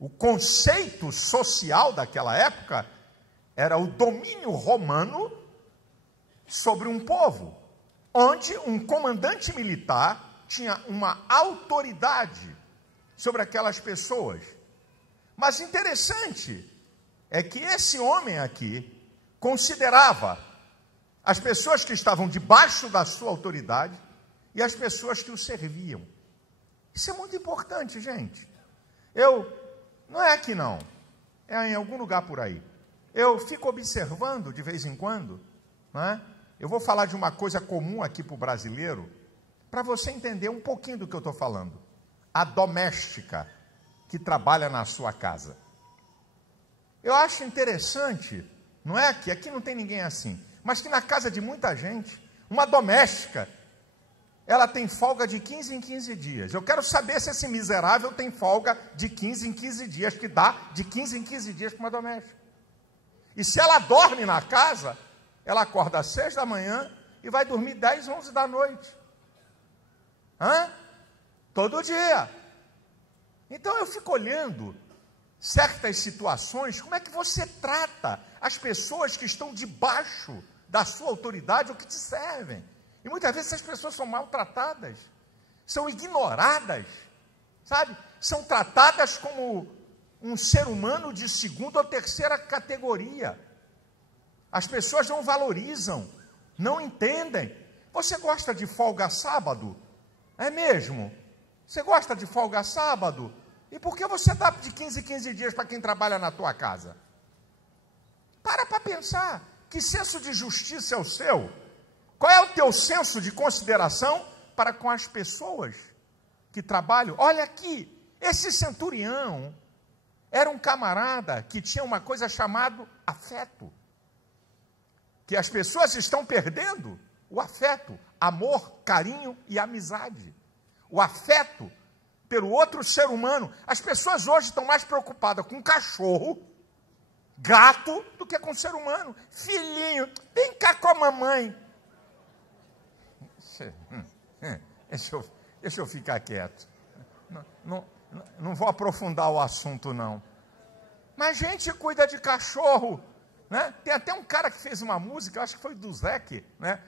O conceito social daquela época era o domínio romano sobre um povo, onde um comandante militar tinha uma autoridade sobre aquelas pessoas. Mas interessante é que esse homem aqui considerava as pessoas que estavam debaixo da sua autoridade e as pessoas que o serviam. Isso é muito importante, gente. Não é aqui não, é em algum lugar por aí. Eu fico observando de vez em quando, né? Eu vou falar de uma coisa comum aqui para o brasileiro, para você entender um pouquinho do que eu estou falando. A doméstica que trabalha na sua casa. Eu acho interessante, não é que aqui não tem ninguém assim, mas que na casa de muita gente, uma doméstica, ela tem folga de 15 em 15 dias. Eu quero saber se esse miserável tem folga de 15 em 15 dias, que dá de 15 em 15 dias para uma doméstica. E se ela dorme na casa, ela acorda às 6 da manhã e vai dormir 10, 11 da noite. Todo dia. Então eu fico olhando certas situações, como é que você trata as pessoas que estão debaixo da sua autoridade ou que te servem. E muitas vezes essas pessoas são maltratadas, são ignoradas, sabe? São tratadas como um ser humano de segunda ou terceira categoria. As pessoas não valorizam, não entendem. Você gosta de folga sábado? É mesmo? Você gosta de folga sábado? E por que você dá de 15 em 15 dias para quem trabalha na tua casa? Para pensar. Que senso de justiça é o seu? Qual é o teu senso de consideração para com as pessoas que trabalham? Olha aqui, esse centurião era um camarada que tinha uma coisa chamada afeto. Que as pessoas estão perdendo o afeto, amor, carinho e amizade. O afeto pelo outro ser humano. As pessoas hoje estão mais preocupadas com cachorro, gato, do que com ser humano. Filhinho, vem cá com a mamãe. Deixa eu ficar quieto. Não vou aprofundar o assunto, não. Mas gente cuida de cachorro, né? Tem até um cara que fez uma música, acho que foi do Zeke, né?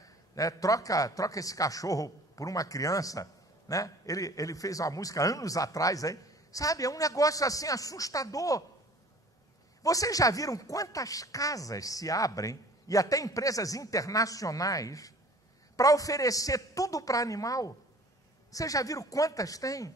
Troca esse cachorro por uma criança, né? Ele fez uma música anos atrás, aí, sabe? É um negócio assim assustador. Vocês já viram quantas casas se abrem, e até empresas internacionais, para oferecer tudo para animal? Vocês já viram quantas tem?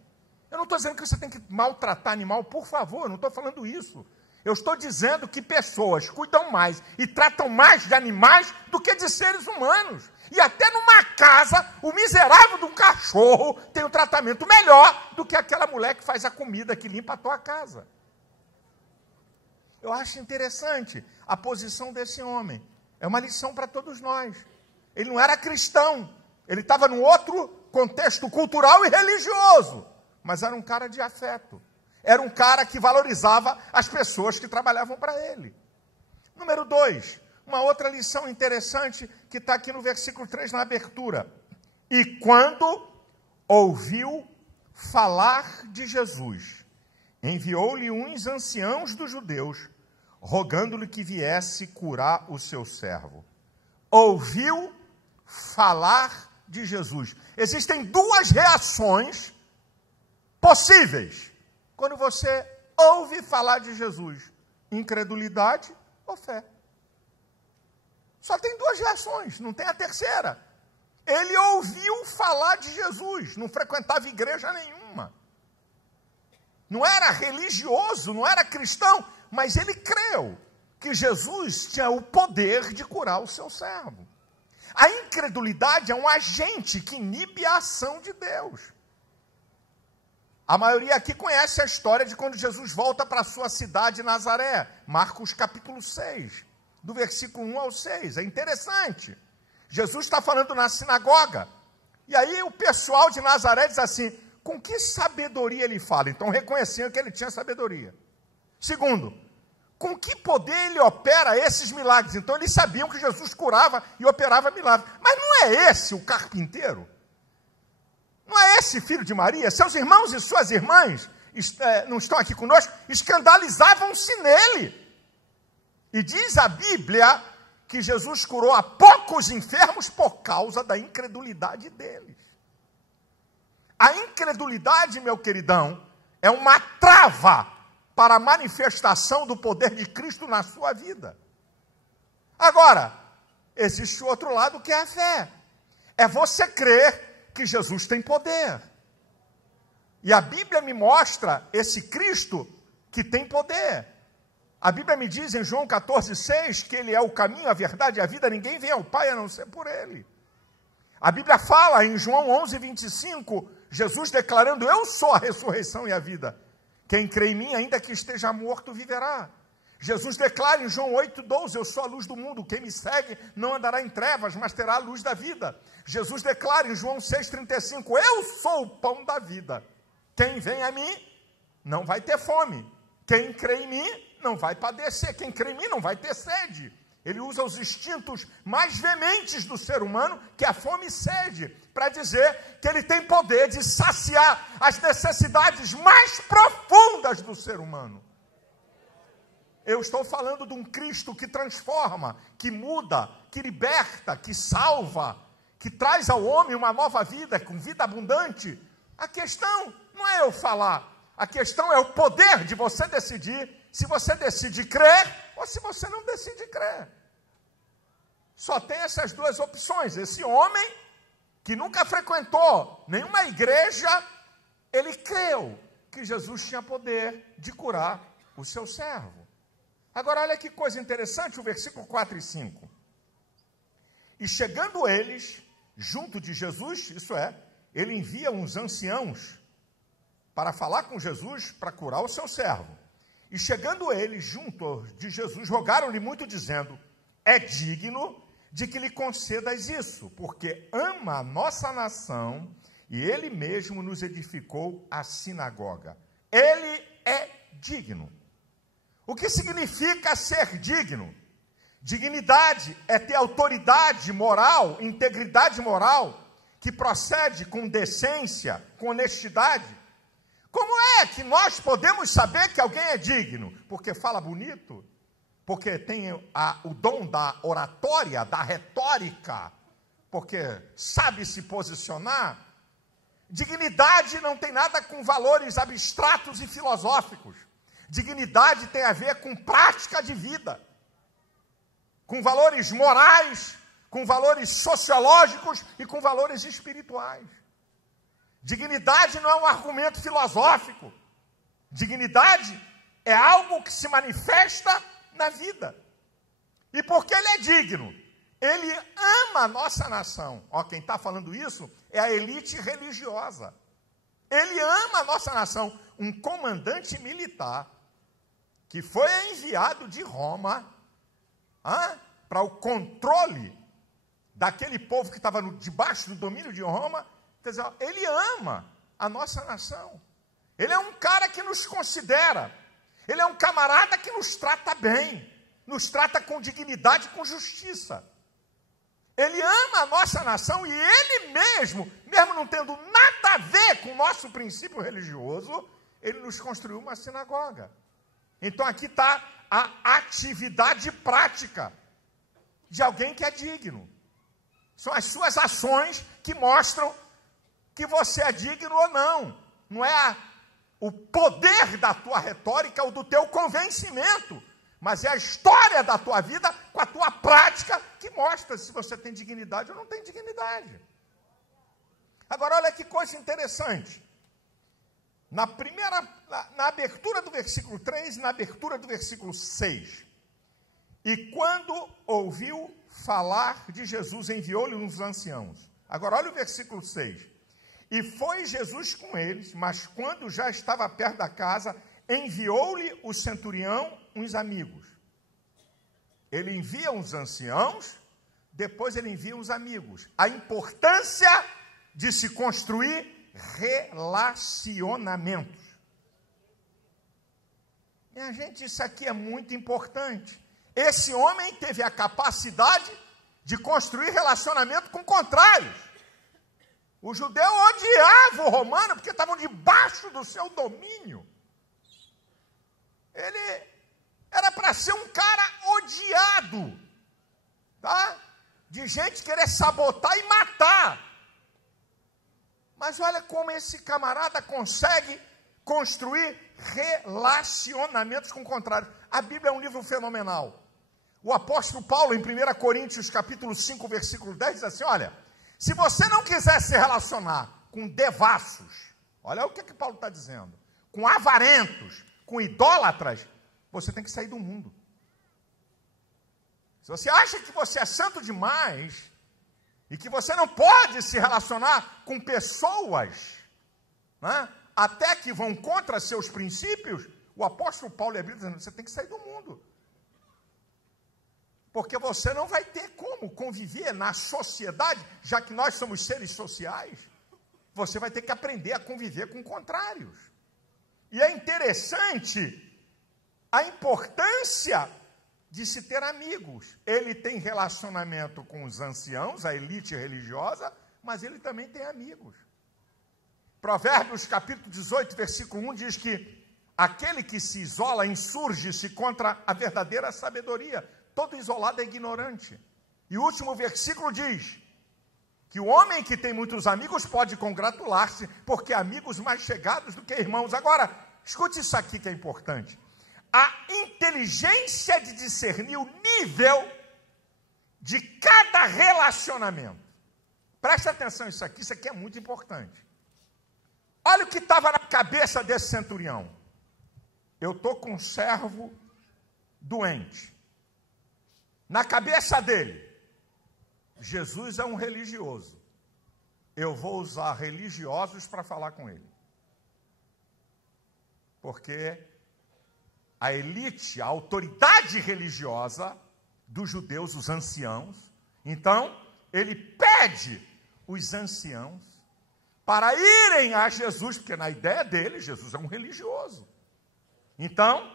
Eu não estou dizendo que você tem que maltratar animal, por favor, eu não estou falando isso. Eu estou dizendo que pessoas cuidam mais e tratam mais de animais do que de seres humanos. E até numa casa, o miserável de um cachorro tem um tratamento melhor do que aquela mulher que faz a comida, que limpa a tua casa. Eu acho interessante a posição desse homem. É uma lição para todos nós. Ele não era cristão, ele estava num outro contexto cultural e religioso, mas era um cara de afeto. Era um cara que valorizava as pessoas que trabalhavam para ele. Número 2, uma outra lição interessante que está aqui no versículo 3, na abertura. E quando ouviu falar de Jesus, enviou-lhe uns anciãos dos judeus, rogando-lhe que viesse curar o seu servo. Ouviu falar de Jesus. Existem duas reações possíveis quando você ouve falar de Jesus: incredulidade ou fé. Só tem duas reações, não tem a terceira. Ele ouviu falar de Jesus, não frequentava igreja nenhuma, não era religioso, não era cristão, mas ele creu que Jesus tinha o poder de curar o seu servo. A incredulidade é um agente que inibe a ação de Deus. A maioria aqui conhece a história de quando Jesus volta para a sua cidade, Nazaré. Marcos capítulo 6, do versículo 1 ao 6. É interessante. Jesus está falando na sinagoga. E aí o pessoal de Nazaré diz assim: com que sabedoria ele fala? Então reconhecendo que ele tinha sabedoria. Segundo, com que poder ele opera esses milagres? Então eles sabiam que Jesus curava e operava milagres. Mas não é esse o carpinteiro? Não é esse filho de Maria? Seus irmãos e suas irmãs não estão aqui conosco, escandalizavam-se nele. E diz a Bíblia que Jesus curou a poucos enfermos por causa da incredulidade deles. A incredulidade, meu queridão, é uma trava para a manifestação do poder de Cristo na sua vida. Agora, existe o outro lado que é a fé. É você crer que Jesus tem poder. E a Bíblia me mostra esse Cristo que tem poder. A Bíblia me diz em João 14,6 que Ele é o caminho, a verdade e a vida, ninguém vem ao Pai a não ser por Ele. A Bíblia fala em João 11,25, Jesus declarando, eu sou a ressurreição e a vida. Quem crê em mim, ainda que esteja morto, viverá. Jesus declara em João 8,12, eu sou a luz do mundo, quem me segue não andará em trevas, mas terá a luz da vida. Jesus declara em João 6,35, eu sou o pão da vida. Quem vem a mim não vai ter fome. Quem crê em mim não vai padecer. Quem crê em mim não vai ter sede. Ele usa os instintos mais veementes do ser humano, que é a fome e sede, para dizer que ele tem poder de saciar as necessidades mais profundas do ser humano. Eu estou falando de um Cristo que transforma, que muda, que liberta, que salva, que traz ao homem uma nova vida, com vida abundante. A questão não é eu falar, a questão é o poder de você decidir se você decide crer ou se você não decide crer. Só tem essas duas opções. Esse homem, que nunca frequentou nenhuma igreja, ele creu que Jesus tinha poder de curar o seu servo. Agora, olha que coisa interessante, o versículo 4 e 5. E chegando eles, junto de Jesus, isso é, ele envia uns anciãos para falar com Jesus, para curar o seu servo. E chegando eles junto de Jesus, rogaram-lhe muito, dizendo, é digno de que lhe concedas isso, porque ama a nossa nação e ele mesmo nos edificou a sinagoga. Ele é digno. O que significa ser digno? Dignidade é ter autoridade moral, integridade moral, que procede com decência, com honestidade. Como é que nós podemos saber que alguém é digno? Porque fala bonito? Porque tem o dom da oratória, da retórica? Porque sabe se posicionar? Dignidade não tem nada com valores abstratos e filosóficos. Dignidade tem a ver com prática de vida, com valores morais, com valores sociológicos e com valores espirituais. Dignidade não é um argumento filosófico. Dignidade é algo que se manifesta na vida. E porque ele é digno, ele ama a nossa nação. Ó, quem está falando isso é a elite religiosa. Ele ama a nossa nação. Um comandante militar que foi enviado de Roma para o controle daquele povo que estava debaixo do domínio de Roma. Quer dizer, ele ama a nossa nação. Ele é um cara que nos considera. Ele é um camarada que nos trata bem, nos trata com dignidade e com justiça. Ele ama a nossa nação e ele mesmo não tendo nada a ver com o nosso princípio religioso, ele nos construiu uma sinagoga. Então aqui está a atividade prática de alguém que é digno. São as suas ações que mostram que você é digno ou não. Não é o poder da tua retórica ou do teu convencimento, mas é a história da tua vida com a tua prática que mostra se você tem dignidade ou não tem dignidade. Agora, olha que coisa interessante. Na abertura do versículo 3 e na abertura do versículo 6. E quando ouviu falar de Jesus, enviou-lhe uns anciãos. Agora, olha o versículo 6. E foi Jesus com eles, mas quando já estava perto da casa, enviou-lhe o centurião uns amigos. Ele envia uns anciãos, depois ele envia uns amigos. A importância de se construir relacionamentos. Minha gente, isso aqui é muito importante. Esse homem teve a capacidade de construir relacionamento com contrários. O judeu odiava o romano porque estavam debaixo do seu domínio. Ele era para ser um cara odiado, tá? De gente querer sabotar e matar. Mas olha como esse camarada consegue construir relacionamentos com o contrário. A Bíblia é um livro fenomenal. O apóstolo Paulo, em 1 Coríntios, capítulo 5, versículo 10, diz assim, olha, se você não quiser se relacionar com devassos, olha o que Paulo está dizendo, com avarentos, com idólatras, você tem que sair do mundo. Se você acha que você é santo demais e que você não pode se relacionar com pessoas, né, até que vão contra seus princípios, o apóstolo Paulo é dizendo, você tem que sair do mundo. Porque você não vai ter como conviver na sociedade, já que nós somos seres sociais, você vai ter que aprender a conviver com contrários. E é interessante a importância de se ter amigos. Ele tem relacionamento com os anciãos, a elite religiosa, mas ele também tem amigos. Provérbios capítulo 18, versículo 1 diz que aquele que se isola insurge-se contra a verdadeira sabedoria. Todo isolado é ignorante. E o último versículo diz que o homem que tem muitos amigos pode congratular-se, porque amigos mais chegados do que irmãos. Agora, escute isso aqui que é importante. A inteligência de discernir o nível de cada relacionamento. Preste atenção isso aqui é muito importante. Olha o que estava na cabeça desse centurião. Eu estou com um servo doente. Na cabeça dele, Jesus é um religioso. Eu vou usar religiosos para falar com ele. Porque a elite, a autoridade religiosa dos judeus, os anciãos, então, ele pede os anciãos para irem a Jesus, porque na ideia dele, Jesus é um religioso. Então,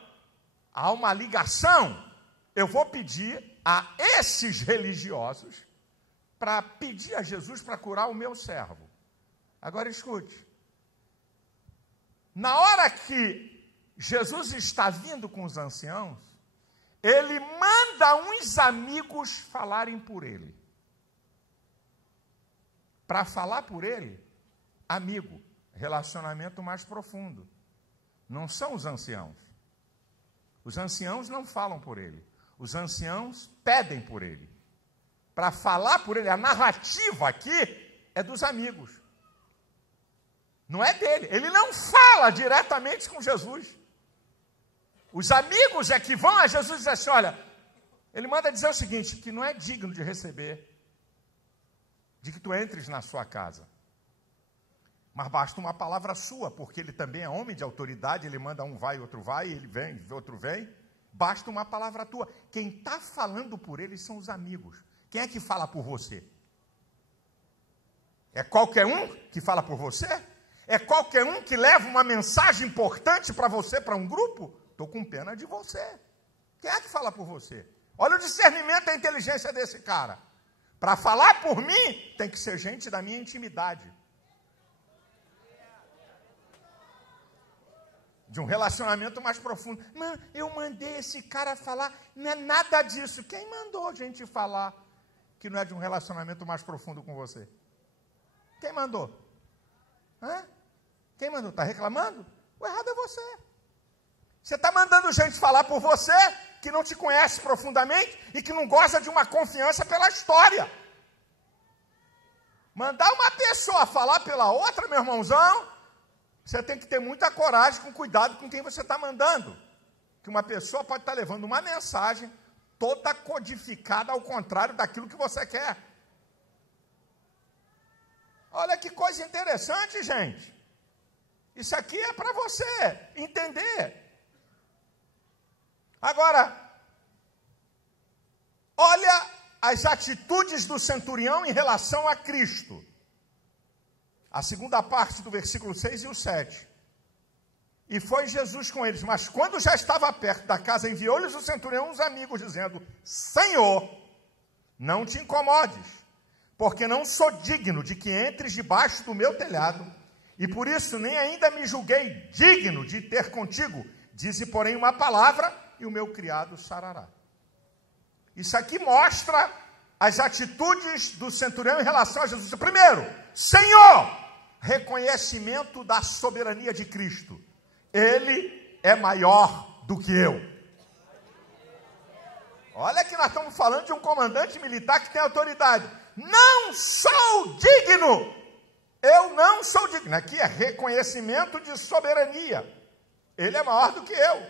há uma ligação. Eu vou pedir a esses religiosos para pedir a Jesus para curar o meu servo. Agora escute. Na hora que Jesus está vindo com os anciãos, ele manda uns amigos falarem por ele. Para falar por ele, amigo, relacionamento mais profundo. Não são os anciãos. Os anciãos não falam por ele. Os anciãos pedem por ele. Para falar por ele, a narrativa aqui é dos amigos. Não é dele. Ele não fala diretamente com Jesus. Os amigos é que vão a Jesus e dizem assim, olha, ele manda dizer o seguinte, que não é digno de receber, de que tu entres na sua casa. Mas basta uma palavra sua, porque ele também é homem de autoridade, ele manda um vai, outro vai, ele vem, outro vem. Basta uma palavra tua. Quem está falando por eles são os amigos. Quem é que fala por você? É qualquer um que fala por você? É qualquer um que leva uma mensagem importante para você, para um grupo? Estou com pena de você. Quem é que fala por você? Olha o discernimento e a inteligência desse cara. Para falar por mim, tem que ser gente da minha intimidade. De um relacionamento mais profundo. Mano, eu mandei esse cara falar, não é nada disso. Quem mandou a gente falar que não é de um relacionamento mais profundo com você? Quem mandou? Hã? Quem mandou? Está reclamando? O errado é você. Você está mandando gente falar por você que não te conhece profundamente e que não gosta de uma confiança pela história. Mandar uma pessoa falar pela outra, meu irmãozão, você tem que ter muita coragem, com cuidado com quem você está mandando. Que uma pessoa pode estar levando uma mensagem toda codificada ao contrário daquilo que você quer. Olha que coisa interessante, gente. Isso aqui é para você entender. Agora, olha as atitudes do centurião em relação a Cristo. A segunda parte do versículo 6 e o 7. E foi Jesus com eles, mas quando já estava perto da casa, enviou-lhes o centurião uns amigos, dizendo, Senhor, não te incomodes, porque não sou digno de que entres debaixo do meu telhado, e por isso nem ainda me julguei digno de ter contigo. Dize, porém, uma palavra, e o meu criado sarará. Isso aqui mostra as atitudes do centurião em relação a Jesus. Primeiro, Senhor, reconhecimento da soberania de Cristo. Ele é maior do que eu. Olha que nós estamos falando de um comandante militar que tem autoridade. Não sou digno. Eu não sou digno. Aqui é reconhecimento de soberania. Ele é maior do que eu.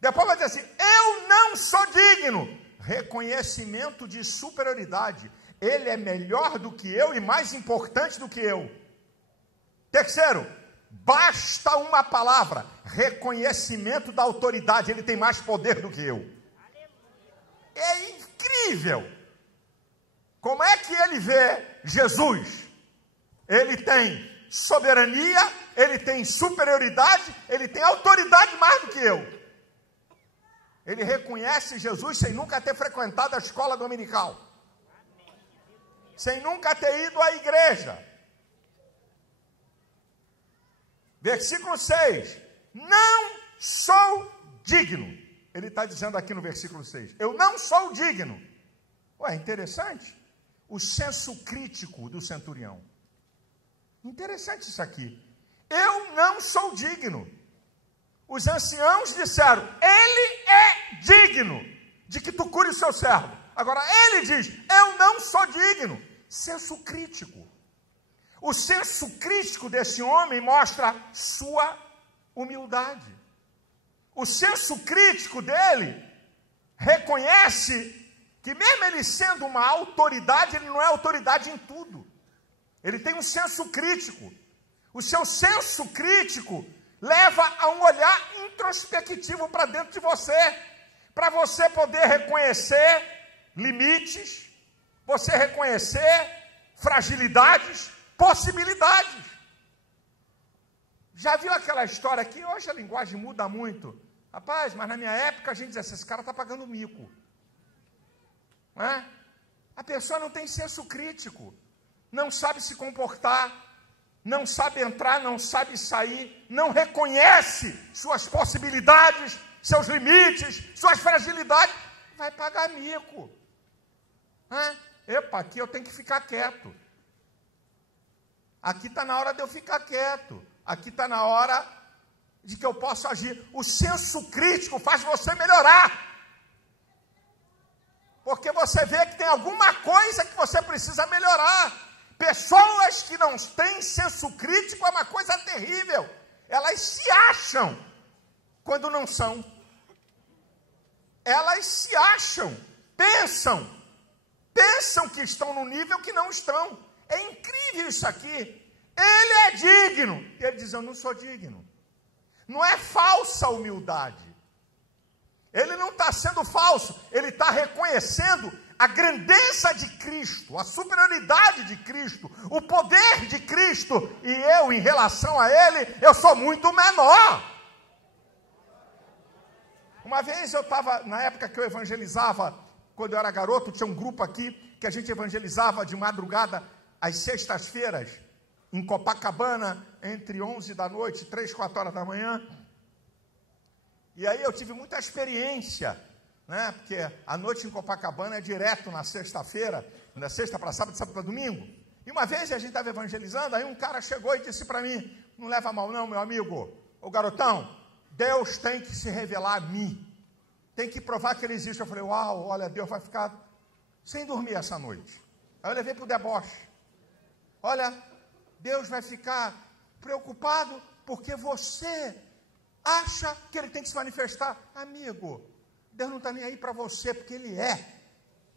Depois vai dizer assim, eu não sou digno. Reconhecimento de superioridade. Ele é melhor do que eu e mais importante do que eu. Terceiro, basta uma palavra. Reconhecimento da autoridade. Ele tem mais poder do que eu. É incrível. Como é que ele vê Jesus? Ele tem soberania, ele tem superioridade, ele tem autoridade mais do que eu. Ele reconhece Jesus sem nunca ter frequentado a escola dominical, sem nunca ter ido à igreja. Versículo 6. Não sou digno. Ele está dizendo aqui no versículo 6. Eu não sou digno. Ué, interessante. O senso crítico do centurião. Interessante isso aqui. Eu não sou digno. Os anciãos disseram, ele é digno de que tu cure o seu servo. Agora ele diz, eu não sou digno. Senso crítico. O senso crítico desse homem mostra sua humildade. O senso crítico dele reconhece que mesmo ele sendo uma autoridade, ele não é autoridade em tudo. Ele tem um senso crítico. O seu senso crítico leva a um olhar introspectivo para dentro de você, para você poder reconhecer limites, você reconhecer fragilidades, possibilidades. Já viu aquela história aqui? Hoje a linguagem muda muito. Rapaz, mas na minha época a gente dizia, esse cara está pagando mico. Não é? A pessoa não tem senso crítico, não sabe se comportar, não sabe entrar, não sabe sair, não reconhece suas possibilidades, seus limites, suas fragilidades, vai pagar mico. Epa, aqui eu tenho que ficar quieto. Aqui está na hora de eu ficar quieto. Aqui está na hora de que eu possa agir. O senso crítico faz você melhorar. Porque você vê que tem alguma coisa que você precisa melhorar. Pessoas que não têm senso crítico é uma coisa terrível. Elas se acham quando não são. Elas se acham, pensam que estão no nível que não estão. É incrível isso aqui. Ele é digno. E ele diz, eu não sou digno. Não é falsa humildade. Ele não está sendo falso. Ele está reconhecendo a grandeza de Cristo, a superioridade de Cristo, o poder de Cristo. E eu, em relação a Ele, eu sou muito menor. Uma vez eu estava, na época que eu evangelizava, quando eu era garoto, tinha um grupo aqui que a gente evangelizava de madrugada, às sextas-feiras, em Copacabana, entre 11 da noite e 3, 4 horas da manhã. E aí eu tive muita experiência, né? Porque a noite em Copacabana é direto na sexta-feira, na sexta para sábado, sábado para domingo. E uma vez a gente estava evangelizando, aí um cara chegou e disse para mim, não leva mal não, meu amigo, ô garotão, Deus tem que se revelar a mim, tem que provar que Ele existe. Eu falei, uau, olha, Deus vai ficar sem dormir essa noite. Aí eu levei para o deboche. Olha, Deus vai ficar preocupado porque você acha que Ele tem que se manifestar. Amigo, Deus não está nem aí para você, porque Ele é.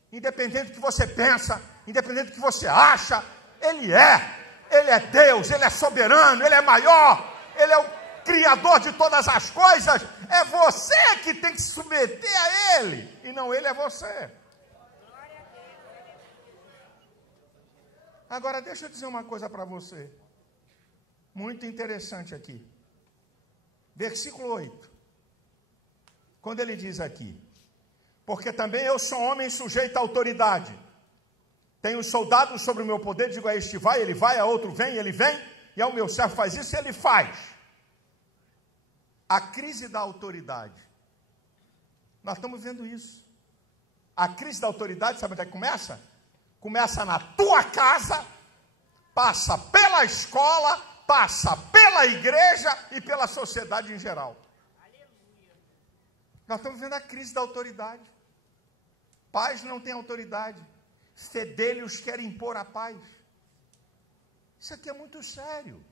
Independente do que você pensa, independente do que você acha, Ele é. Ele é Deus, Ele é soberano, Ele é maior, Ele é o Criador de todas as coisas. É você que tem que se submeter a Ele, e não Ele é você. Agora, deixa eu dizer uma coisa para você, muito interessante aqui. Versículo 8, quando ele diz aqui, porque também eu sou homem sujeito à autoridade, Tenho soldados sobre o meu poder, digo a este vai, ele vai, a outro vem, ele vem, e ao meu servo faz isso, ele faz. A crise da autoridade. Nós estamos vendo isso. A crise da autoridade, sabe onde é que começa? Começa na tua casa, passa pela escola, passa pela igreja e pela sociedade em geral. Nós estamos vendo a crise da autoridade. Pais não têm autoridade. Fedelhos querem impor a paz. Isso aqui é muito sério.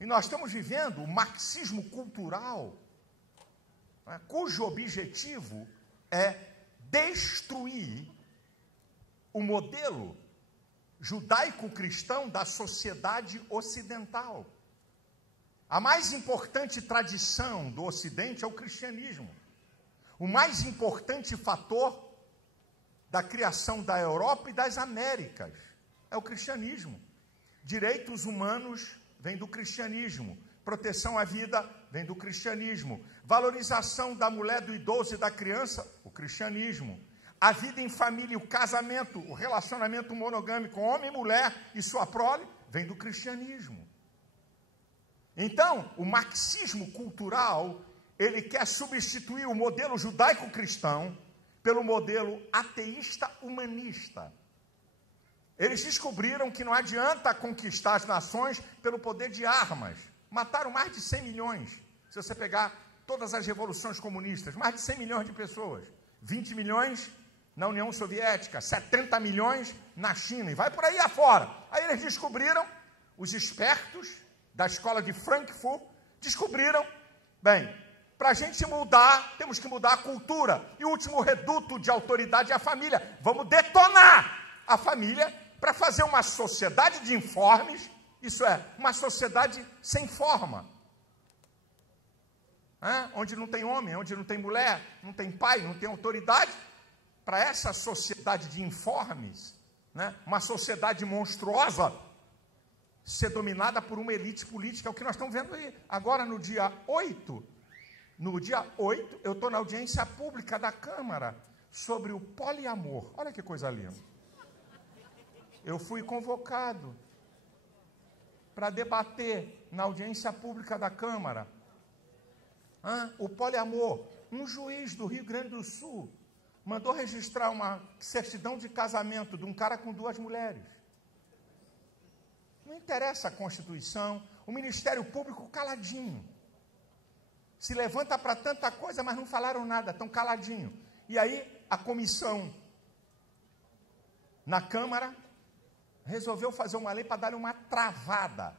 E nós estamos vivendo o marxismo cultural, né, cujo objetivo é destruir o modelo judaico-cristão da sociedade ocidental. A mais importante tradição do Ocidente é o cristianismo. O mais importante fator da criação da Europa e das Américas é o cristianismo. Direitos humanos vem do cristianismo. Proteção à vida vem do cristianismo. Valorização da mulher, do idoso e da criança, o cristianismo. A vida em família, o casamento, o relacionamento monogâmico, homem e mulher e sua prole, vem do cristianismo. Então, o marxismo cultural, ele quer substituir o modelo judaico-cristão pelo modelo ateísta humanista. Eles descobriram que não adianta conquistar as nações pelo poder de armas. Mataram mais de 100 milhões. Se você pegar todas as revoluções comunistas, mais de 100 milhões de pessoas. 20 milhões na União Soviética, 70 milhões na China, e vai por aí afora. Aí eles descobriram, os espertos da escola de Frankfurt, descobriram, bem, para a gente mudar, temos que mudar a cultura. E o último reduto de autoridade é a família. Vamos detonar a família para fazer uma sociedade de informes, isso é, uma sociedade sem forma. Onde não tem homem, onde não tem mulher, não tem pai, não tem autoridade. Para essa sociedade de informes, né, uma sociedade monstruosa, ser dominada por uma elite política, é o que nós estamos vendo aí. Agora, no dia 8, eu estou na audiência pública da Câmara sobre o poliamor. Olha que coisa linda. Eu fui convocado para debater na audiência pública da Câmara o poliamor. Um juiz do Rio Grande do Sul mandou registrar uma certidão de casamento de um cara com 2 mulheres. Não interessa a Constituição, o Ministério Público caladinho. Se levanta para tanta coisa, mas não falaram nada, estão caladinho. E aí a comissão na Câmara resolveu fazer uma lei para dar uma travada.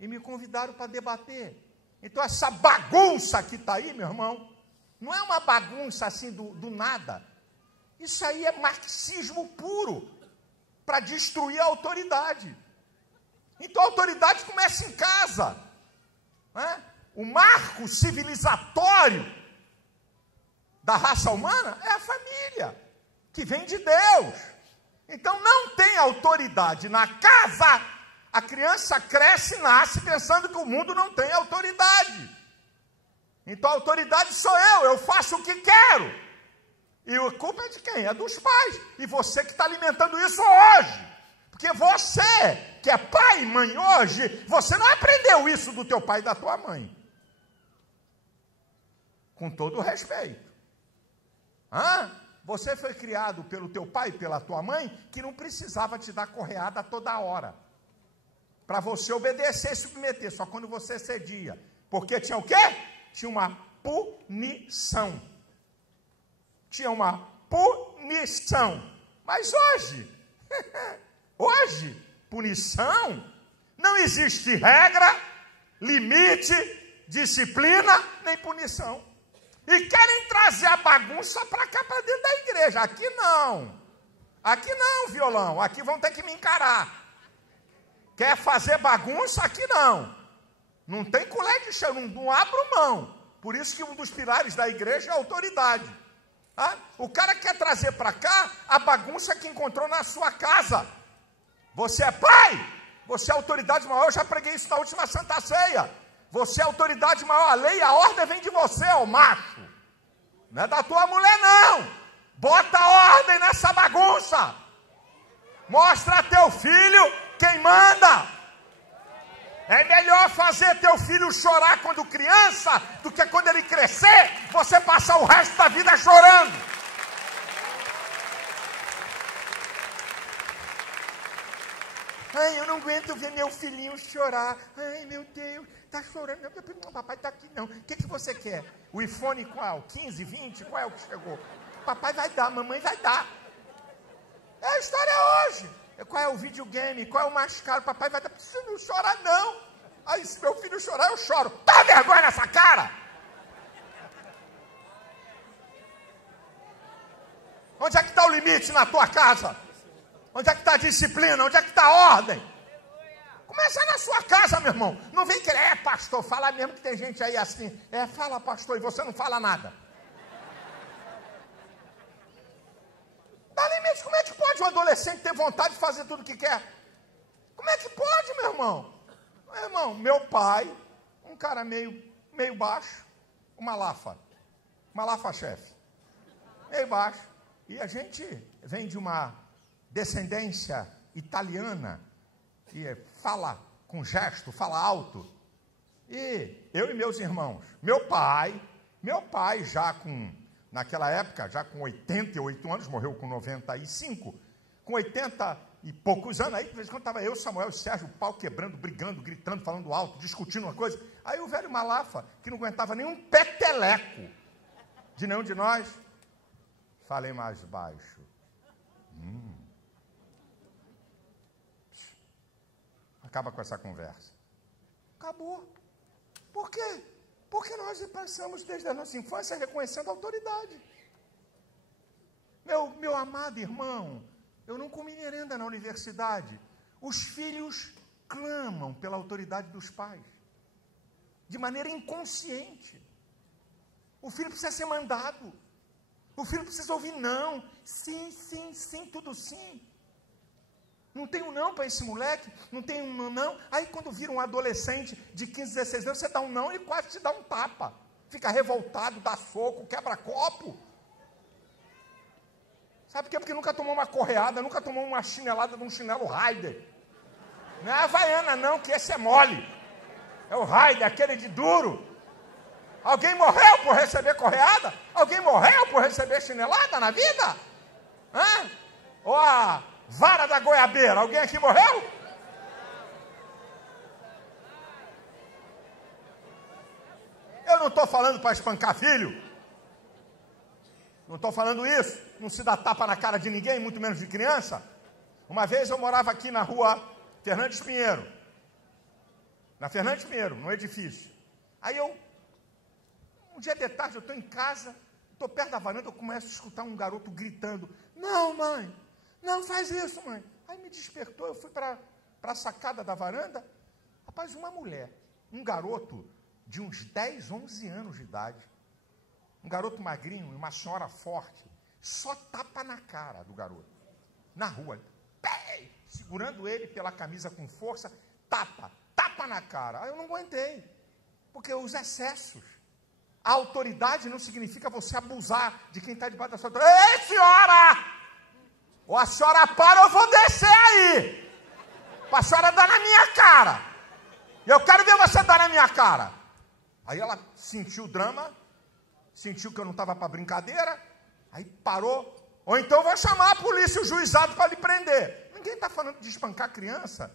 E me convidaram para debater. Então essa bagunça que está aí, meu irmão, não é uma bagunça assim do nada. Isso aí é marxismo puro, para destruir a autoridade. Então a autoridade começa em casa. O marco civilizatório da raça humana é a família, que vem de Deus. Então não tem autoridade na casa. A criança cresce e nasce pensando que o mundo não tem autoridade. Então a autoridade sou eu faço o que quero. E a culpa é de quem? É dos pais. E você que está alimentando isso hoje. Porque você, que é pai e mãe hoje, você não aprendeu isso do teu pai e da tua mãe. Com todo o respeito. Você foi criado pelo teu pai e pela tua mãe, que não precisava te dar correada toda hora. Para você obedecer e submeter, só quando você cedia. Porque tinha o quê? Tinha uma punição. Tinha uma punição. Mas hoje, punição, não existe regra, limite, disciplina, nem punição. E querem trazer a bagunça para cá, para dentro da igreja. Aqui não, violão. Aqui vão ter que me encarar. Quer fazer bagunça? Aqui não. Não tem colher de chão, não abro mão. Por isso que um dos pilares da igreja é a autoridade. O cara quer trazer para cá a bagunça que encontrou na sua casa. Você é pai, você é autoridade maior. Eu já preguei isso na última Santa Ceia. Você é autoridade maior, a lei e a ordem vem de você, ó macho. Não é da tua mulher, não. Bota ordem nessa bagunça. Mostra a teu filho quem manda. É melhor fazer teu filho chorar quando criança do que quando ele crescer, você passar o resto da vida chorando. Ai, eu não aguento ver meu filhinho chorar. Ai, meu Deus, tá chorando. Não, papai tá aqui não. O que você quer? O iPhone qual? 15, 20? Qual é o que chegou? Papai vai dar, mamãe vai dar. É a história hoje. Qual é o videogame? Qual é o mais caro? Papai vai dar. Você não chora não. Aí se meu filho chorar, eu choro. Dá vergonha nessa cara. Onde é que está o limite na tua casa? Onde é que está a disciplina? Onde é que está a ordem? Começa na sua casa, meu irmão. Não vem querer, pastor, falar mesmo que tem gente aí assim. Fala, pastor, e você não fala nada. Dá limite. Como é que pode um adolescente ter vontade de fazer tudo o que quer? Como é que pode, meu irmão? Meu irmão, meu pai, um cara meio baixo, uma lafa chefe, meio baixo. E a gente vem de uma descendência italiana, e fala com gesto, fala alto. E eu e meus irmãos, meu pai já naquela época, já com 88 anos, morreu com 95, com 80 e poucos anos, aí de vez em quando estava eu, Samuel e Sérgio, o pau quebrando, brigando, gritando, falando alto, discutindo uma coisa. Aí o velho Malafa, que não aguentava nenhum peteleco de nenhum de nós, falei mais baixo. Acaba com essa conversa. Acabou. Por quê? Porque nós passamos desde a nossa infância reconhecendo a autoridade. Meu amado irmão, eu não comi merenda na universidade. Os filhos clamam pela autoridade dos pais. De maneira inconsciente. O filho precisa ser mandado. O filho precisa ouvir não. Sim, sim, sim, tudo sim. Não tem um não para esse moleque, não tem um não. Aí quando vira um adolescente de 15, 16 anos, você dá um não e quase te dá um tapa. Fica revoltado, dá soco, quebra copo. Sabe por quê? Porque nunca tomou uma correada, nunca tomou uma chinelada de um chinelo Raider. Não é a Havaiana não, que esse é mole. É o Raider, aquele de duro. Alguém morreu por receber correada? Alguém morreu por receber chinelada na vida? Hã? Ou a vara da goiabeira? Alguém aqui morreu? Eu não estou falando para espancar filho. Não estou falando isso. Não se dá tapa na cara de ninguém, muito menos de criança. Uma vez eu morava aqui na rua Fernandes Pinheiro. Na Fernandes Pinheiro, no edifício. Aí um dia de tarde, eu estou em casa, estou perto da varanda, eu começo a escutar um garoto gritando: não, mãe, não faz isso, mãe. Aí me despertou, eu fui para a sacada da varanda. Rapaz, uma mulher, um garoto de uns 10, 11 anos de idade, um garoto magrinho e uma senhora forte, só tapa na cara do garoto, na rua, segurando ele pela camisa com força, tapa na cara. Aí eu não aguentei, porque os excessos. A autoridade não significa você abusar de quem está debaixo da sua autoridade. Ei, senhora! Ou a senhora para ou eu vou descer aí. Para a senhora dar na minha cara. E eu quero ver você dar na minha cara. Aí ela sentiu o drama, sentiu que eu não estava para brincadeira, aí parou. Ou então eu vou chamar a polícia e o juizado para lhe prender. Ninguém está falando de espancar criança.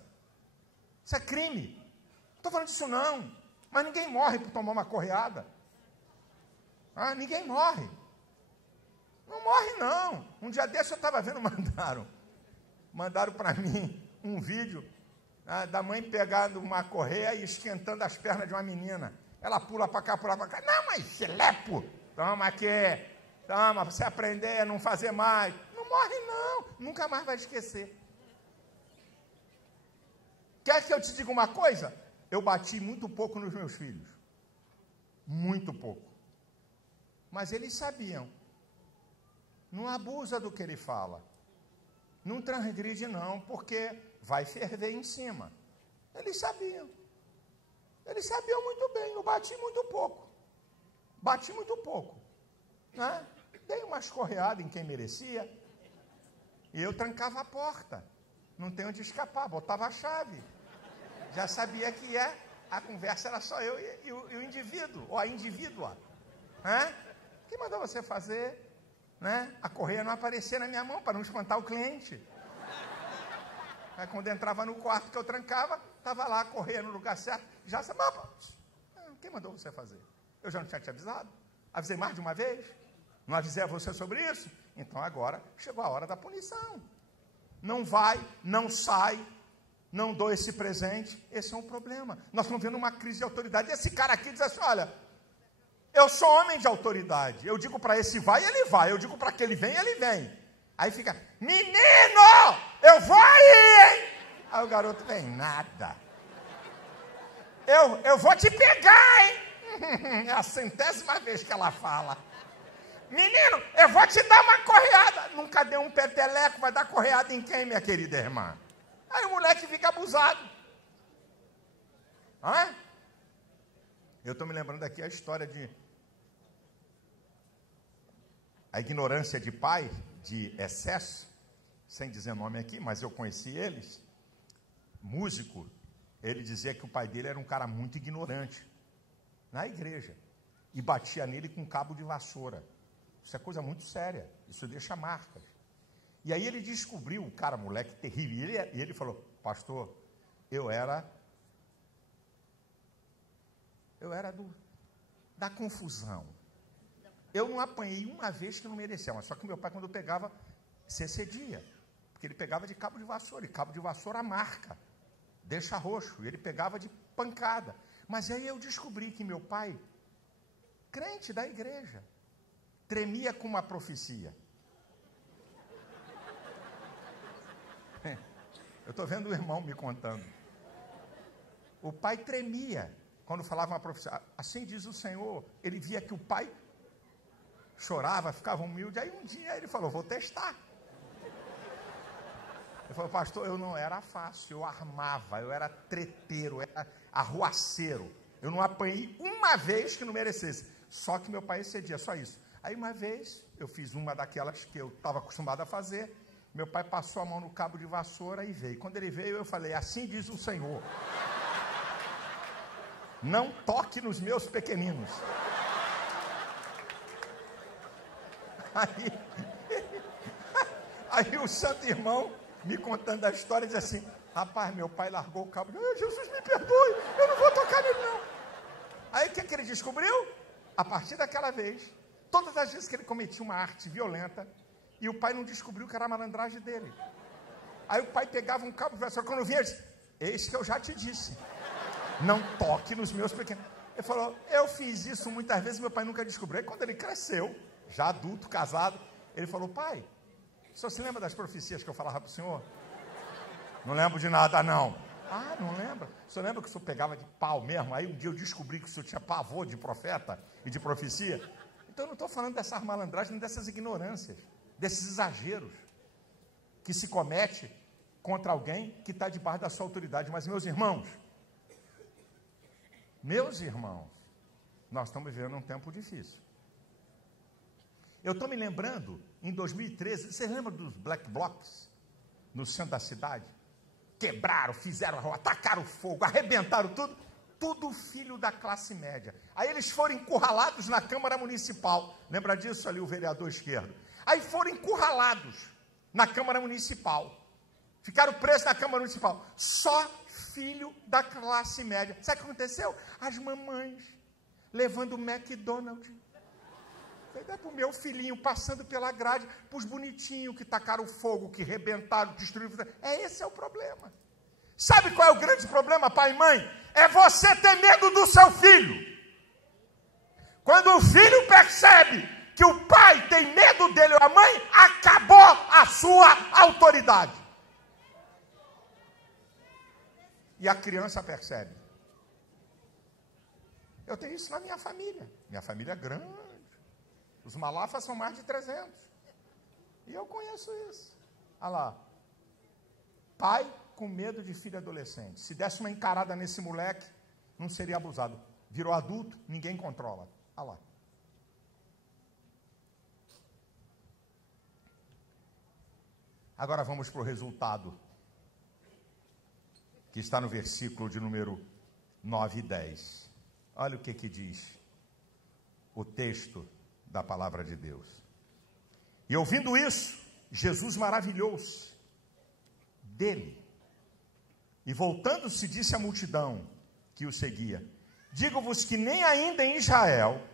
Isso é crime. Não estou falando disso não. Mas ninguém morre por tomar uma correada. Ninguém morre. Não morre, não. Um dia desse eu estava vendo, mandaram para mim um vídeo da mãe pegando uma correia e esquentando as pernas de uma menina. Ela pula para cá, pula para cá. Não, mas filepo. Toma aqui. Toma, para você aprender a não fazer mais. Não morre, não. Nunca mais vai esquecer. Quer que eu te diga uma coisa? Eu bati muito pouco nos meus filhos. Muito pouco. Mas eles sabiam. Não abusa do que ele fala. Não transgride não, porque vai ferver em cima. Eles sabiam. Eles sabiam muito bem. Eu bati muito pouco. Bati muito pouco. Né? Dei umas correadas em quem merecia. E eu trancava a porta. não tem onde escapar, botava a chave. Já sabia que a conversa era só eu e o indivíduo, ou a indivídua. Quem mandou você fazer? Né? A correia não aparecia na minha mão para não espantar o cliente. Aí, quando entrava no quarto que eu trancava, estava lá a correia no lugar certo. Já sabia. Quem mandou você fazer? Eu já não tinha te avisado? Avisei mais de uma vez? Não avisei a você sobre isso? Então agora chegou a hora da punição. Não vai, não sai, não dou esse presente. Esse é um problema. Nós estamos vendo uma crise de autoridade. E esse cara aqui diz assim, olha, eu sou homem de autoridade. Eu digo para esse vai, ele vai. Eu digo para aquele vem, ele vem. Aí fica, menino, eu vou aí, hein? Aí o garoto vem, nada. Eu vou te pegar, hein? É a 100ª vez que ela fala. Menino, eu vou te dar uma correada. Nunca deu um peteleco, vai dar correada em quem, minha querida irmã? Aí o moleque fica abusado. Eu estou me lembrando aqui a história de a ignorância de pai, de excesso, sem dizer nome aqui, mas eu conheci eles. Músico, ele dizia que o pai dele era um cara muito ignorante na igreja e batia nele com um cabo de vassoura. Isso é coisa muito séria, isso deixa marcas. E aí ele descobriu, o cara, moleque terrível, e ele falou, pastor, eu era da confusão. Eu não apanhei uma vez que não merecia, mas só que meu pai, quando eu pegava, se excedia, porque ele pegava de cabo de vassoura, e cabo de vassoura marca, deixa roxo, e ele pegava de pancada. Mas aí eu descobri que meu pai, crente da igreja, tremia com uma profecia. Eu estou vendo o irmão me contando. O pai tremia quando falava uma profecia. Assim diz o Senhor. Ele via que o pai chorava, ficava humilde. Aí um dia ele falou, vou testar. Ele falou, pastor, eu não era fácil, eu armava, eu era treteiro, eu era arruaceiro. Eu não apanhei uma vez que não merecesse. Só que meu pai excedia, só isso. Aí uma vez, eu fiz uma daquelas que eu estava acostumado a fazer. Meu pai passou a mão no cabo de vassoura e veio. Quando ele veio, eu falei, assim diz o Senhor. Não toque nos meus pequeninos. Aí o santo irmão, me contando a história, diz assim, rapaz, meu pai largou o cabo. Jesus, me perdoe, eu não vou tocar nele, não. Aí o que ele descobriu? A partir daquela vez, todas as vezes que ele cometia uma arte violenta, e o pai não descobriu que era a malandragem dele. Aí o pai pegava um cabo de vassoura, quando vinha, ele disse, eis que eu já te disse, não toque nos meus pequenos. Ele falou, eu fiz isso muitas vezes, meu pai nunca descobriu. Aí quando ele cresceu, já adulto, casado, ele falou, pai, o senhor se lembra das profecias que eu falava para o senhor? Não lembro de nada, não. Ah, não lembra? O senhor lembra que o senhor pegava de pau mesmo? Aí um dia eu descobri que o senhor tinha pavor de profeta e de profecia. Então eu não estou falando dessas malandragens, nem dessas ignorâncias, desses exageros que se comete contra alguém que está debaixo da sua autoridade. Mas, meus irmãos, nós estamos vivendo um tempo difícil. Eu estou me lembrando, em 2013, vocês lembram dos Black Blocs no centro da cidade? Quebraram, fizeram, atacaram fogo, arrebentaram tudo. Tudo filho da classe média. Aí eles foram encurralados na Câmara Municipal. Lembra disso ali, o vereador esquerdo? Aí foram encurralados na Câmara Municipal. Ficaram presos na Câmara Municipal. Só filho da classe média. Sabe o que aconteceu? As mamães levando o McDonald's. Para o meu filhinho, passando pela grade, para os bonitinhos que tacaram fogo, que rebentaram, destruíram. Esse é o problema. Sabe qual é o grande problema, pai e mãe? É você ter medo do seu filho. Quando o filho percebe que o pai tem medo dele ou a mãe, acabou a sua autoridade. E a criança percebe. Eu tenho isso na minha família. Minha família é grande. Os Malafas são mais de 300. E eu conheço isso. Olha lá. Pai com medo de filho adolescente. Se desse uma encarada nesse moleque, não seria abusado. Virou adulto, ninguém controla. Olha lá. Agora vamos para o resultado que está no versículo de número 9 e 10. Olha o que diz o texto da palavra de Deus. E ouvindo isso, Jesus maravilhou-se dele. E voltando-se, disse à multidão que o seguia: digo-vos que nem ainda em Israel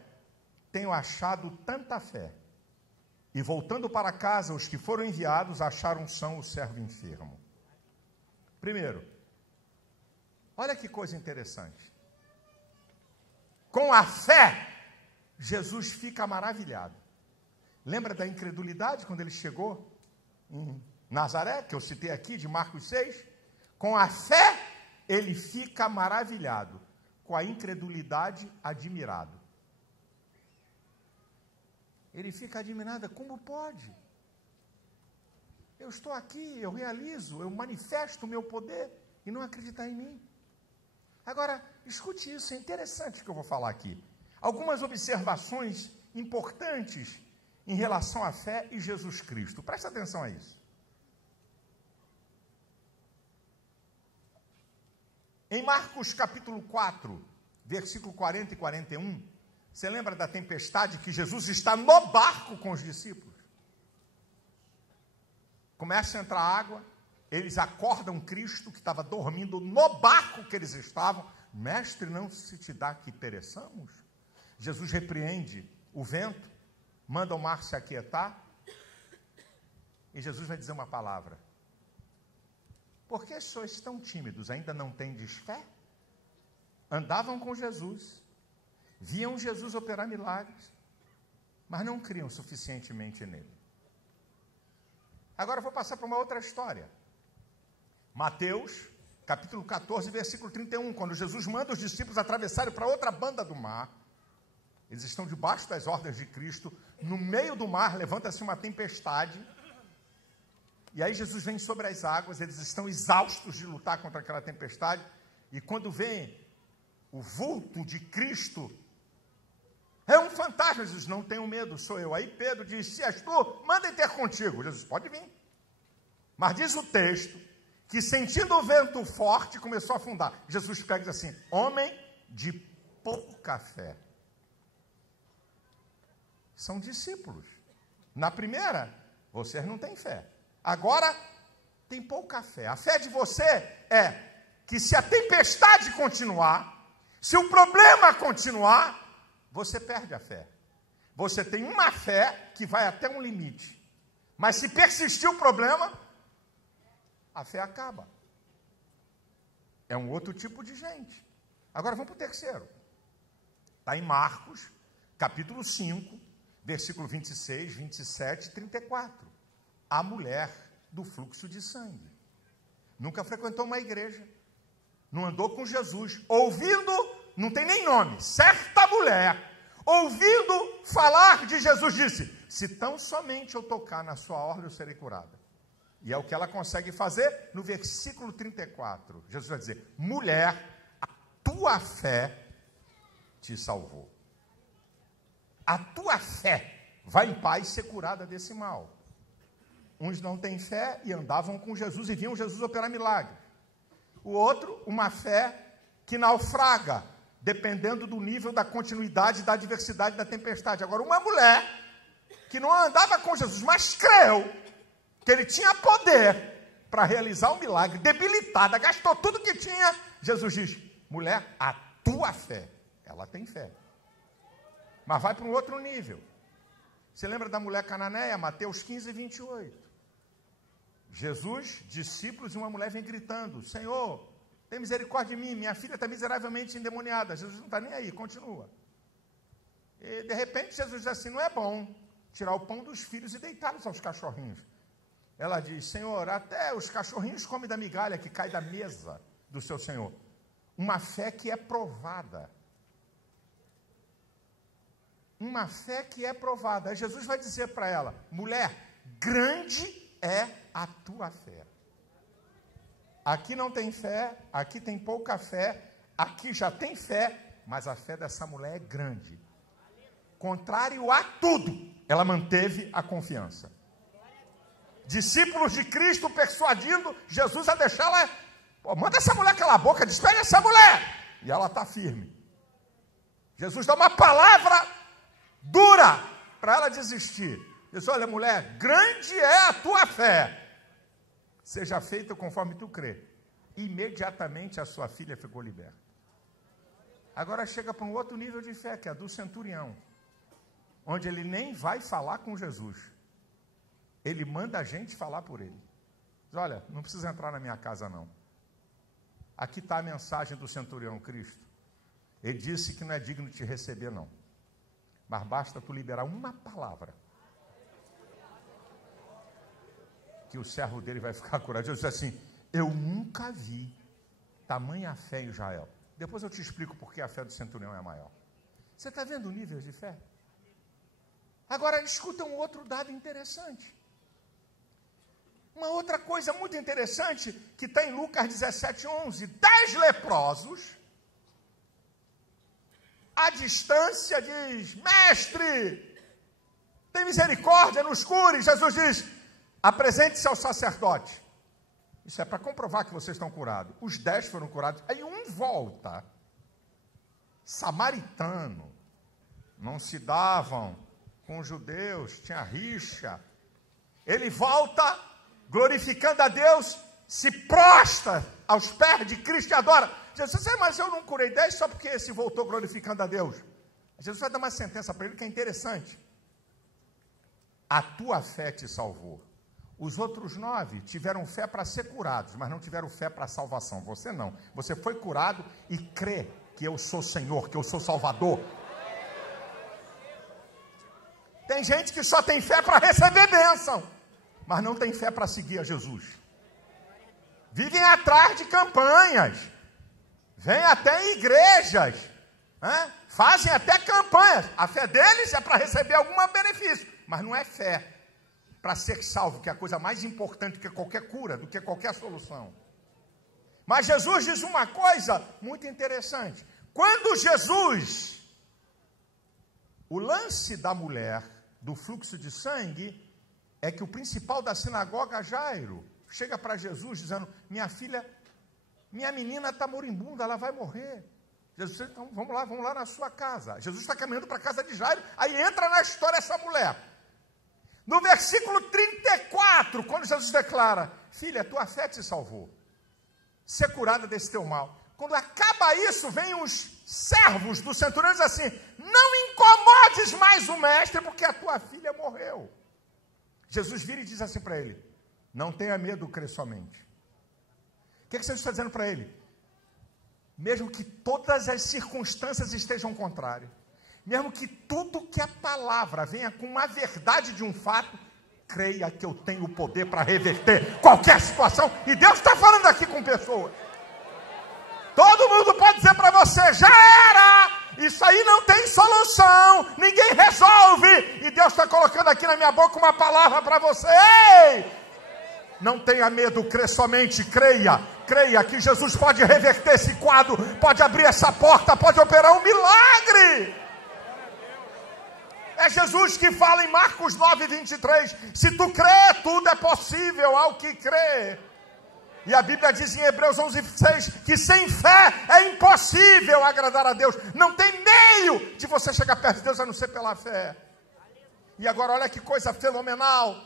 tenho achado tanta fé. E voltando para casa, os que foram enviados acharam são o servo enfermo. Primeiro, olha que coisa interessante. Com a fé, Jesus fica maravilhado. Lembra da incredulidade quando ele chegou em Nazaré, que eu citei aqui, de Marcos 6? Com a fé, ele fica maravilhado. Com a incredulidade, admirado. Ele fica admirado. Como pode? Eu estou aqui, eu realizo, eu manifesto o meu poder e não acreditar em mim. Agora, escute isso, é interessante o que eu vou falar aqui. Algumas observações importantes em relação à fé e Jesus Cristo. Presta atenção a isso. Em Marcos capítulo 4, versículo 40 e 41, você lembra da tempestade que Jesus está no barco com os discípulos? Começa a entrar água, eles acordam Cristo, que estava dormindo no barco que eles estavam. Mestre, não se te dá que pereçamos? Jesus repreende o vento, manda o mar se aquietar, e Jesus vai dizer uma palavra: por que sois tão tímidos? Ainda não tendes fé? Andavam com Jesus, viam Jesus operar milagres, mas não criam suficientemente nele. Agora eu vou passar para uma outra história. Mateus, capítulo 14, versículo 31, quando Jesus manda os discípulos atravessarem para outra banda do mar. Eles estão debaixo das ordens de Cristo, no meio do mar levanta-se uma tempestade, e aí Jesus vem sobre as águas, eles estão exaustos de lutar contra aquela tempestade, e quando vem o vulto de Cristo, é um fantasma. Jesus: não tenho medo, sou eu. Aí Pedro diz: se és tu, manda ter contigo. Jesus: pode vir. Mas diz o texto que, sentindo o vento forte, começou a afundar. Jesus pega e diz assim: homem de pouca fé. São discípulos. Na primeira, vocês não têm fé. Agora, tem pouca fé. A fé de você é que, se a tempestade continuar, se o problema continuar, você perde a fé. Você tem uma fé que vai até um limite. Mas se persistir o problema, a fé acaba. É um outro tipo de gente. Agora vamos para o terceiro. Está em Marcos, capítulo 5, versículo 26, 27 e 34. A mulher do fluxo de sangue. Nunca frequentou uma igreja. Não andou com Jesus. Ouvindo, não tem nem nome, certa mulher, ouvindo falar de Jesus, disse: se tão somente eu tocar na sua orla, eu serei curada. E é o que ela consegue fazer no versículo 34. Jesus vai dizer: mulher, a tua fé te salvou. A tua fé vai em paz ser curada desse mal. Uns não têm fé e andavam com Jesus e viam Jesus operar milagres. O outro, uma fé que naufraga, dependendo do nível da continuidade da adversidade da tempestade. Agora, uma mulher que não andava com Jesus, mas creu que ele tinha poder para realizar o milagre, debilitada, gastou tudo que tinha. Jesus diz: mulher, a tua fé. Ela tem fé. Mas vai para um outro nível. Você lembra da mulher cananeia? Mateus 15, 28. Jesus, discípulos, e uma mulher vem gritando: Senhor, tem misericórdia de mim, minha filha está miseravelmente endemoniada. Jesus não está nem aí, continua. E de repente Jesus diz assim: não é bom tirar o pão dos filhos e deitá-los aos cachorrinhos. Ela diz: Senhor, até os cachorrinhos comem da migalha que cai da mesa do seu Senhor. Uma fé que é provada. Uma fé que é provada. Aí Jesus vai dizer para ela: mulher, grande é a tua fé. Aqui não tem fé, aqui tem pouca fé, aqui já tem fé, mas a fé dessa mulher é grande. Contrário a tudo, ela manteve a confiança. Discípulos de Cristo persuadindo Jesus a deixá-la Pô, manda essa mulher calar a boca, despede essa mulher. E ela está firme. Jesus dá uma palavra dura para ela desistir. Diz, olha, mulher, grande é a tua fé. Seja feita conforme tu crê. Imediatamente a sua filha ficou liberta. Agora chega para um outro nível de fé, que é a do centurião. Onde ele nem vai falar com Jesus. Ele manda a gente falar por ele. Diz, olha, não precisa entrar na minha casa não. Aqui está a mensagem do centurião Cristo. Ele disse que não é digno de te receber não. Mas basta tu liberar uma palavra. Que o servo dele vai ficar curado. Jesus disse assim, eu nunca vi tamanha fé em Israel. Depois eu te explico por que a fé do centurião é maior. Você está vendo o nível de fé? Agora, escuta um outro dado interessante. Uma outra coisa muito interessante, que está em Lucas 17:11. 10 leprosos, à distância, diz, mestre, tem misericórdia, nos cure. Jesus diz, apresente-se ao sacerdote. Isso é para comprovar que vocês estão curados. Os 10 foram curados. Aí um volta, samaritano, não se davam com os judeus, tinha rixa. Ele volta, glorificando a Deus, se prostra aos pés de Cristo e adora. Jesus diz, mas eu não curei 10 só porque esse voltou glorificando a Deus. Jesus vai dar uma sentença para ele que é interessante. A tua fé te salvou. Os outros 9 tiveram fé para ser curados, mas não tiveram fé para salvação. Você não. Você foi curado e crê que eu sou Senhor, que eu sou Salvador. Tem gente que só tem fé para receber bênção, mas não tem fé para seguir a Jesus. Vivem atrás de campanhas, vêm até em igrejas, fazem até campanhas. A fé deles é para receber algum benefício, mas não é fé para ser salvo, que é a coisa mais importante do que qualquer cura, do que qualquer solução. Mas Jesus diz uma coisa muito interessante. Quando Jesus, o lance da mulher, do fluxo de sangue, é que o principal da sinagoga, Jairo, chega para Jesus dizendo, minha filha, minha menina está moribunda, ela vai morrer. Jesus diz, então vamos lá na sua casa. Jesus está caminhando para a casa de Jairo, aí entra na história essa mulher. No versículo 34, quando Jesus declara, filha, tua fé te salvou, ser curada desse teu mal. Quando acaba isso, vem os servos do centurião e dizem assim, não incomodes mais o mestre, porque a tua filha morreu. Jesus vira e diz assim para ele, não tenha medo, crê somente. O que Jesus está dizendo para ele? Mesmo que todas as circunstâncias estejam contrárias, mesmo que tudo que a palavra venha com uma verdade de um fato, creia que eu tenho o poder para reverter qualquer situação. E Deus está falando aqui com pessoas. Todo mundo pode dizer para você, já era, isso aí não tem solução, ninguém resolve. E Deus está colocando aqui na minha boca uma palavra para você. Ei! Não tenha medo, crê somente, creia que Jesus pode reverter esse quadro, pode abrir essa porta, pode operar um milagre. É Jesus que fala em Marcos 9:23, se tu crê, tudo é possível ao que crê. E a Bíblia diz em Hebreus 11:6 que sem fé é impossível agradar a Deus. Não tem meio de você chegar perto de Deus a não ser pela fé. E agora olha que coisa fenomenal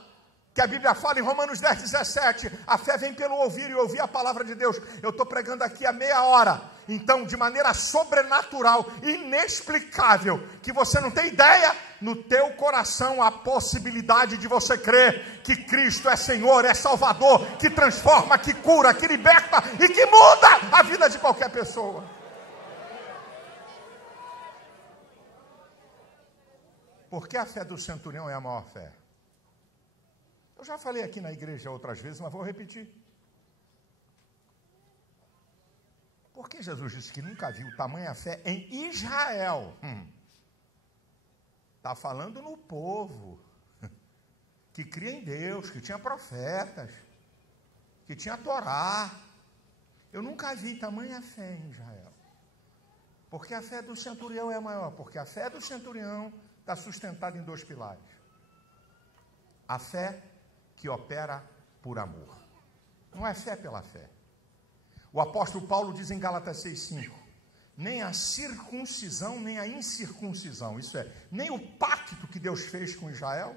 que a Bíblia fala em Romanos 10:17, a fé vem pelo ouvir e ouvir a palavra de Deus. Eu estou pregando aqui há meia hora, então de maneira sobrenatural, inexplicável, que você não tem ideia, no teu coração a possibilidade de você crer que Cristo é Senhor, é Salvador, que transforma, que cura, que liberta e que muda a vida de qualquer pessoa. Porque a fé do centurião é a maior fé. Eu já falei aqui na igreja outras vezes, mas vou repetir. Por que Jesus disse que nunca viu tamanha fé em Israel? Está falando no povo, que cria em Deus, que tinha profetas, que tinha Torá. Eu nunca vi tamanha fé em Israel. Porque a fé do centurião é maior, porque a fé do centurião está sustentada em 2 pilares. A fé que opera por amor. Não é fé pela fé. O apóstolo Paulo diz em Gálatas 6,5, nem a circuncisão, nem a incircuncisão, isso é, nem o pacto que Deus fez com Israel,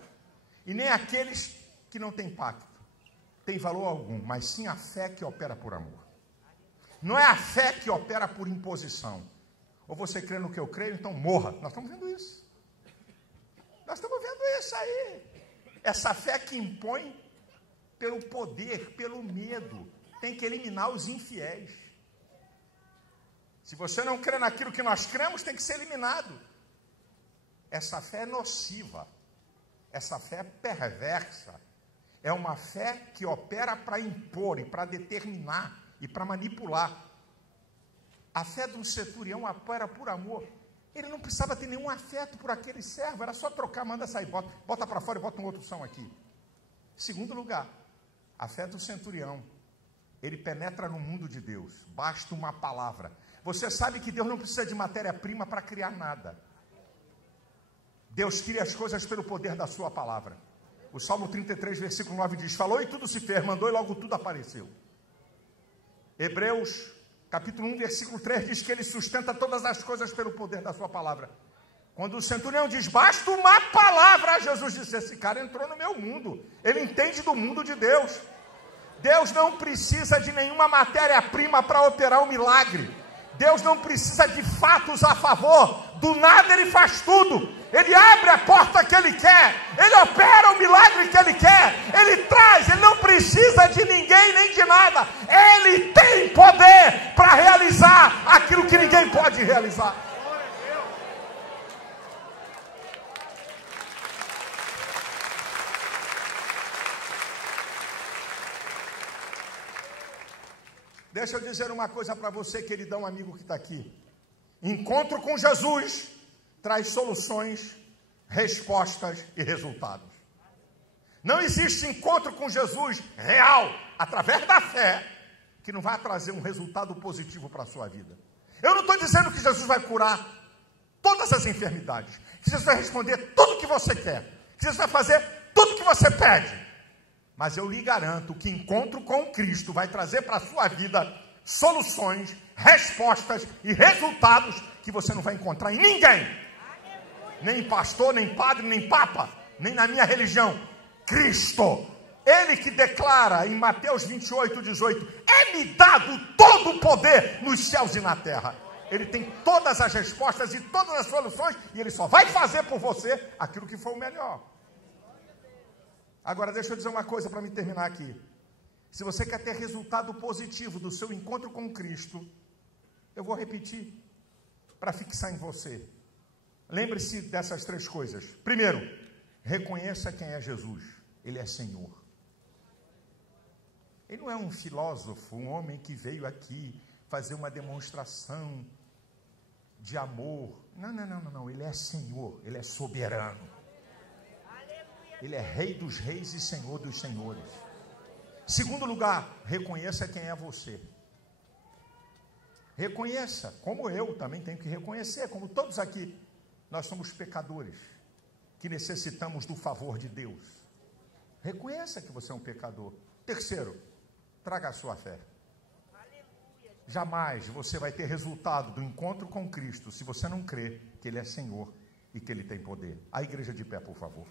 e nem aqueles que não têm pacto, tem valor algum, mas sim a fé que opera por amor. Não é a fé que opera por imposição. Ou você crê no que eu creio, então morra. Nós estamos vendo isso. Nós estamos vendo isso aí. Essa fé que impõe pelo poder, pelo medo. Tem que eliminar os infiéis. Se você não crê naquilo que nós cremos, tem que ser eliminado. Essa fé é nociva. Essa fé é perversa. É uma fé que opera para impor e para determinar e para manipular. A fé de um centurião opera por amor. Ele não precisava ter nenhum afeto por aquele servo, era só trocar, manda sair, bota para fora e bota um outro som aqui. Segundo lugar, a fé do centurião, ele penetra no mundo de Deus, basta uma palavra. Você sabe que Deus não precisa de matéria-prima para criar nada. Deus cria as coisas pelo poder da sua palavra. O Salmo 33, versículo 9 diz, falou e tudo se fez, mandou e logo tudo apareceu. Hebreus, capítulo 1, versículo 3, diz que ele sustenta todas as coisas pelo poder da sua palavra. Quando o centurião diz, basta uma palavra, Jesus disse, esse cara entrou no meu mundo. Ele entende do mundo de Deus. Deus não precisa de nenhuma matéria-prima para operar um milagre. Deus não precisa de fatos a favor. Do nada ele faz tudo. Ele abre a porta que ele quer. Ele opera o milagre que ele quer. Ele traz. Ele não precisa de ninguém nem de nada. Ele tem poder para realizar aquilo que ninguém pode realizar. Deixa eu dizer uma coisa para você, queridão amigo que está aqui. Encontro com Jesus traz soluções, respostas e resultados. Não existe encontro com Jesus real, através da fé, que não vai trazer um resultado positivo para a sua vida. Eu não estou dizendo que Jesus vai curar todas as enfermidades, que Jesus vai responder tudo o que você quer, que Jesus vai fazer tudo o que você pede. Mas eu lhe garanto que encontro com Cristo vai trazer para a sua vida soluções, respostas e resultados que você não vai encontrar em ninguém. Nem em pastor, nem padre, nem papa, nem na minha religião. Cristo. Ele que declara em Mateus 28, 18, é-me dado todo o poder nos céus e na terra. Ele tem todas as respostas e todas as soluções e ele só vai fazer por você aquilo que for o melhor. Agora, deixa eu dizer uma coisa para me terminar aqui. Se você quer ter resultado positivo do seu encontro com Cristo, eu vou repetir, para fixar em você. Lembre-se dessas três coisas. Primeiro, reconheça quem é Jesus. Ele é Senhor. Ele não é um filósofo, um homem que veio aqui fazer uma demonstração de amor. Não. Ele é Senhor, ele é soberano. Ele é Rei dos reis e Senhor dos senhores. Segundo lugar, reconheça quem é você. Reconheça, como eu também tenho que reconhecer, como todos aqui, nós somos pecadores, que necessitamos do favor de Deus. Reconheça que você é um pecador. Terceiro, traga a sua fé. Jamais você vai ter resultado do encontro com Cristo se você não crer que Ele é Senhor e que Ele tem poder. A igreja de pé, por favor.